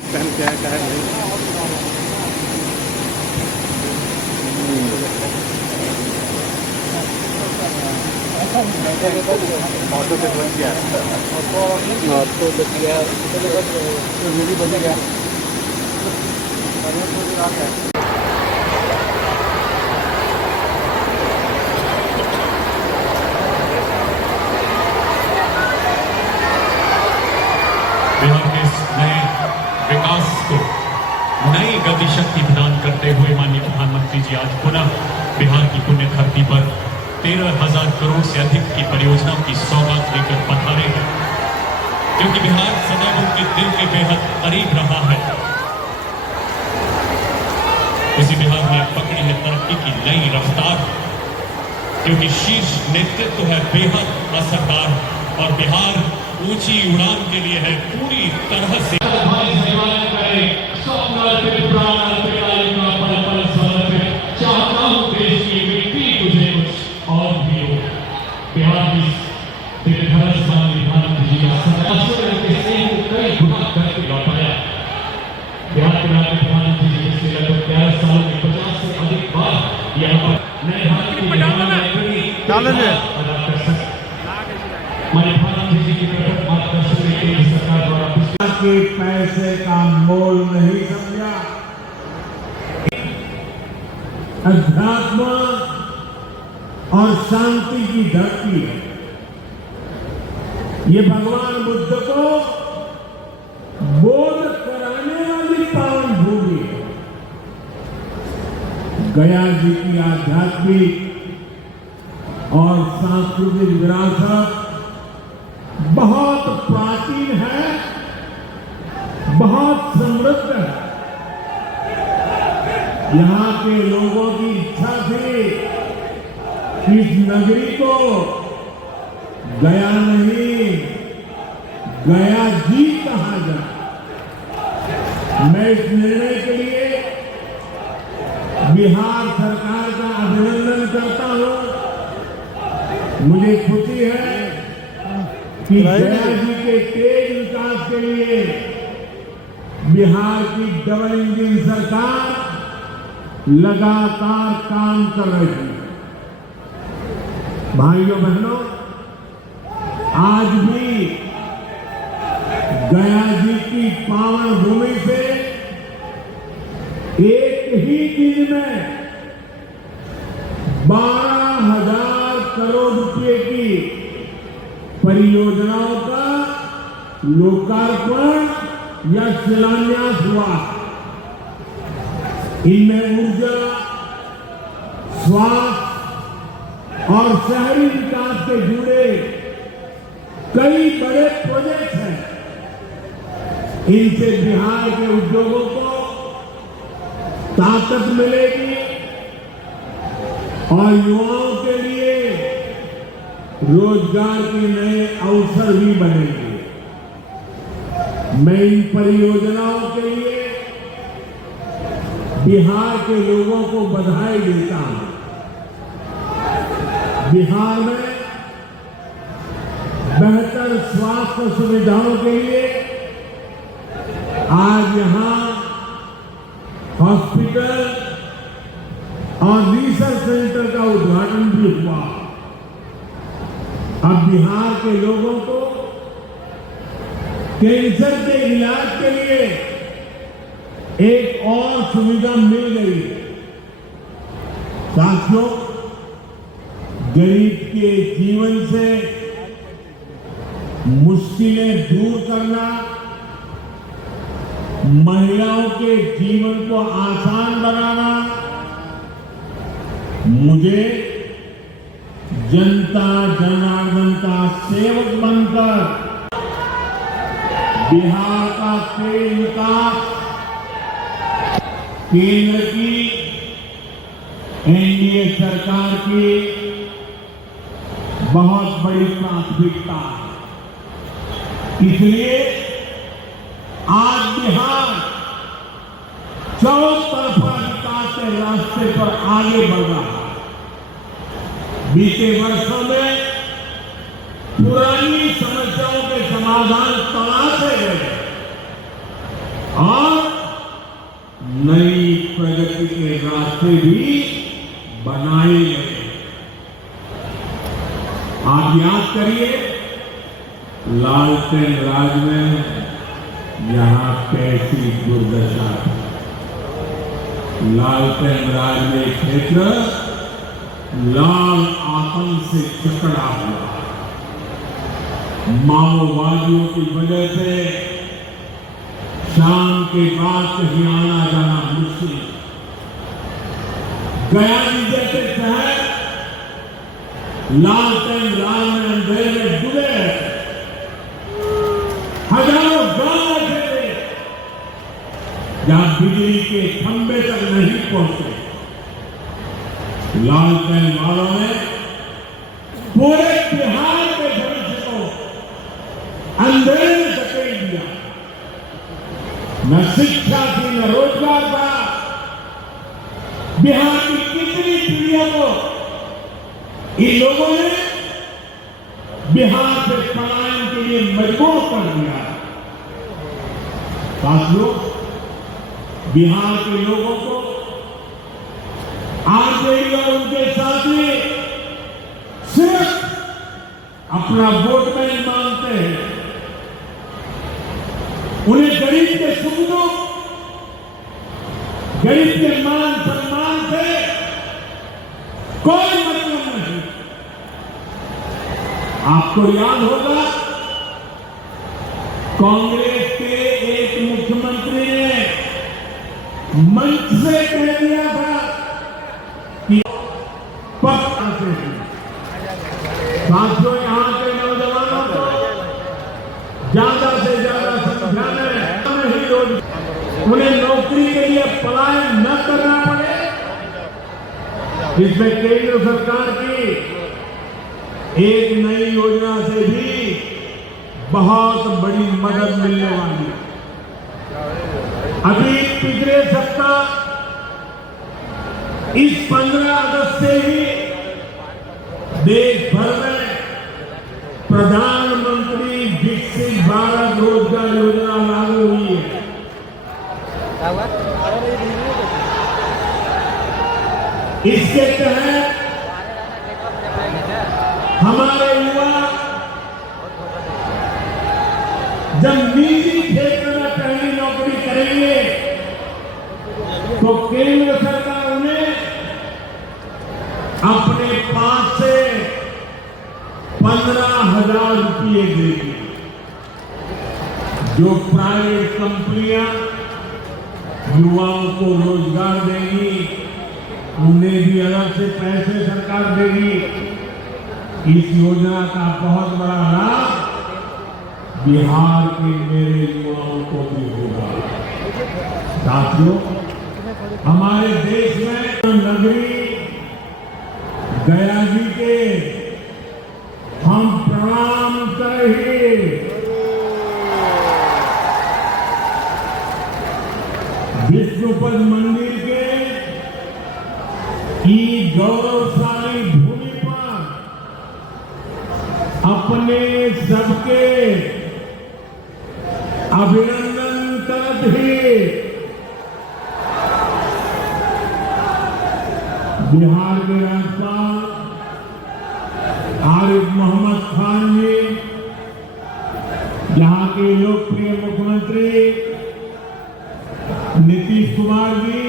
पहन के आया है ऑटो से बच गया ऑटो बच गया मेरी बच गया बिहार के इस नए विकास को नई गति शक्ति प्रदान करते हुए माननीय प्रधानमंत्री जी आज पुनः बिहार की पुण्य धरती पर 13,000 करोड़ से अधिक की परियोजनाओं की सौगात लेकर पधारे हैं, क्योंकि बिहार सदैव उनके दिल के बेहद करीब रहा है। इसी बिहार ने पकड़ी है तरक्की की नई रफ्तार, क्योंकि शीर्ष नेतृत्व है बेहद असरदार और बिहार ऊंची उड़ान के लिए है पूरी तरह से। चाहता हूं देश की मिट्टी तुझे कुछ और भी हो। बिहार की प्रधानमंत्री जी का कई गुना करके लौटाया। बिहार के प्रधानमंत्री जी पिछले लगभग 11 सालों में 50 से अधिक बार यहाँ पर नए भारत की के पैसे का मोल नहीं समझा। अध्यात्म और शांति की धरती है। ये भगवान बुद्ध को बोध कराने वाली पावन भूमि है। गया जी की आध्यात्मिक और सांस्कृतिक विरासत बहुत प्राचीन है, बहुत समृद्ध है। यहाँ के लोगों की इच्छा थी कि इस नगरी को गया नहीं, गया जी कहा जाए। मैं इस निर्णय के लिए बिहार सरकार का अभिनंदन करता हूं। मुझे खुशी है कि गया जी के तेज विकास के लिए बिहार की डबल इंजन सरकार लगातार काम कर रही है। भाइयों बहनों, आज भी गया जी की पावन भूमि से एक ही दिन में 12,000 करोड़ रुपए की परियोजनाओं का लोकार्पण या शिलान्यास हुआ। इनमें ऊर्जा, स्वास्थ्य और शहरी विकास से जुड़े कई बड़े प्रोजेक्ट हैं। इनसे बिहार के उद्योगों को ताकत मिलेगी और युवाओं के लिए रोजगार के नए अवसर भी बनेंगे। मैं इन परियोजनाओं के लिए बिहार के लोगों को बधाई देता हूं। बिहार में बेहतर स्वास्थ्य सुविधाओं के लिए आज यहां हॉस्पिटल और रिसर्च सेंटर का उद्घाटन भी हुआ। अब बिहार के लोगों को कैंसर के इलाज के लिए एक और सुविधा मिल गई। साथियों, गरीब के जीवन से मुश्किलें दूर करना, महिलाओं के जीवन को आसान बनाना मुझे जनता जनार्दन का सेवक बनकर बिहार का तेज विकास केंद्र की एनडीए सरकार की बहुत बड़ी प्राथमिकता है। इसलिए आज बिहार चौतरफा विकास के रास्ते पर आगे बढ़ रहा है। बीते वर्षों में पुरानी समस्याओं के समाधान तलाशे गए और नई प्रगति के रास्ते भी बनाए गए। आप याद करिए, लालटेन राज में यहां कैसी दुर्दशा थी। लालटेन राज में क्षेत्र लाल आतंक से जकड़ा हुआ। माओवादियों की वजह से शाम के बाद कहीं आना जाना मुश्किल। गया जैसे शहर लालटेन राज में अंधेरे में डूबे, हजारों गांव ऐसे थे जहां बिजली के खंभे तक नहीं पहुंचे। लालटेन वालों ने पूरे बिहार के भविष्य को अंधेरे में धकेल दिया। न शिक्षा थी, न रोजगार था। बिहार की कितनी पीढ़ियों को इन लोगों ने बिहार से पलायन के लिए मजबूर कर दिया। साथियों, बिहार के लोगों को आरजेडी और उनके साथी सिर्फ अपना वोट बैंक मांगते हैं। उन्हें गरीब के सुख दुख, गरीब के मान सम्मान से कोई मतलब नहीं। आपको याद होगा, कांग्रेस के एक मुख्यमंत्री ने मंच से कह दिया था कि पक्का से साथियों, यहां के नौजवानों को ज्यादा से ज्यादा संख्या में ही उन्हें नौकरी के लिए पलायन न करना पड़े, इसमें केंद्र सरकार की एक नई योजना से भी बहुत बड़ी मदद मिलने वाली है। अभी पिछले सप्ताह इस 15 अगस्त से ही देश भर में प्रधानमंत्री विकसित भारत रोजगार योजना लागू हुई है। इसके तहत हमारे युवा जब निजी क्षेत्र में पहली नौकरी करेंगे तो केंद्र सरकार उन्हें अपने पास से 15,000 रुपये देगी। जो प्राइवेट कंपनियां युवाओं को रोजगार देगी, उन्हें भी अलग से पैसे सरकार देगी। इस योजना का बहुत बड़ा लाभ बिहार के मेरे युवाओं को भी होगा। साथियों, हमारे देश में नगरी गया जी के हम प्रणाम करें। विष्णुपद मंदिर के ई गौरवशाली भूमि पर अपने सबके अभिनंदन करत ही बिहार के राज्यपाल आरिफ मोहम्मद खान जी, यहाँ के लोकप्रिय मुख्यमंत्री नीतीश कुमार जी,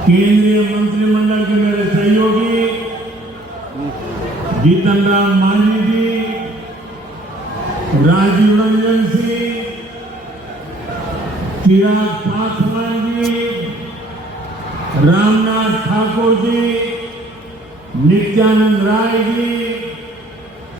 केंद्रीय मंत्रिमंडल के मेरे सहयोगी जीतन राम मांझी जी, राजीव रंजन सिंह, चिराग पासवान जी, रामनाथ ठाकुर जी, नित्यानंद राय जी,